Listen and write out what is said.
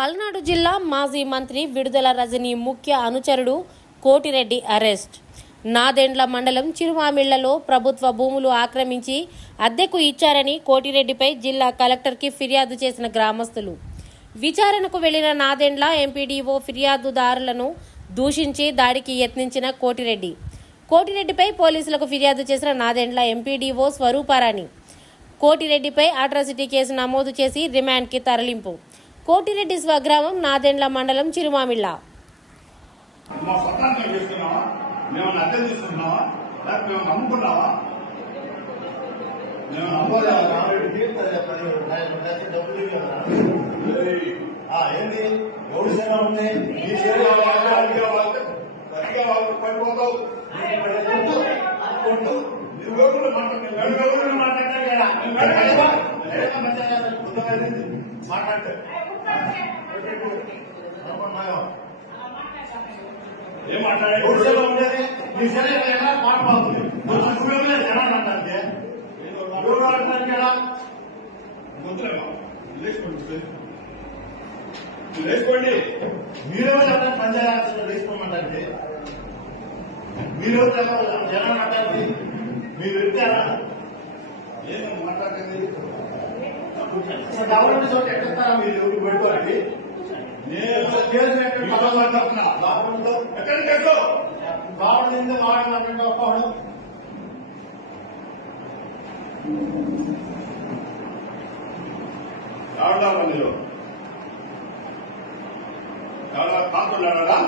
పల్నాడు జిల్లా మాజీ మంత్రి విడుదల రజనీ ముఖ్య అనుచరుడు కోటిరెడ్డి అరెస్ట్. నాదెండ్ల మండలం చిరుమామిళ్లలో ప్రభుత్వ భూములు ఆక్రమించి అద్దెకు ఇచ్చారని కోటిరెడ్డిపై జిల్లా కలెక్టర్కి ఫిర్యాదు చేసిన గ్రామస్తులు. విచారణకు వెళ్లిన నాదెండ్ల ఎంపీడీఓ ఫిర్యాదుదారులను దూషించి దాడికి యత్నించిన కోటిరెడ్డిపై పోలీసులకు ఫిర్యాదు చేసిన నాదెండ్ల ఎంపీడీఓ స్వరూపారాణి కోటిరెడ్డిపై అట్రాసిటీ కేసు నమోదు చేసి రిమాండ్కి తరలింపు. కోటిరెడ్డి స్వగ్రామం నాదెండ్ల మండలం చిరుమామిళ్ళ. ఏం మాట్లాడే ఉండేది నీ సరే మాట్లాడుతుంది నువ్వేమే జనాలు అంటే ఎవరు అంటారు కదా ముందులేమా లేచుకోండి. మీరేమో చెప్పండి పంచాయతీ లేచుకోమంటే మీరు జనాలు అంటారు మీరు ఎత్తారా ఏం మాట్లాడేది గవర్నమెంట్ చోట ఎక్కడతారా మీరు ఎవరికి పెట్టుకోవాలి. బాగుంది వాడినట్టు ఒప్పడం ఎవరు మందిలో ఎవరు కాకుండా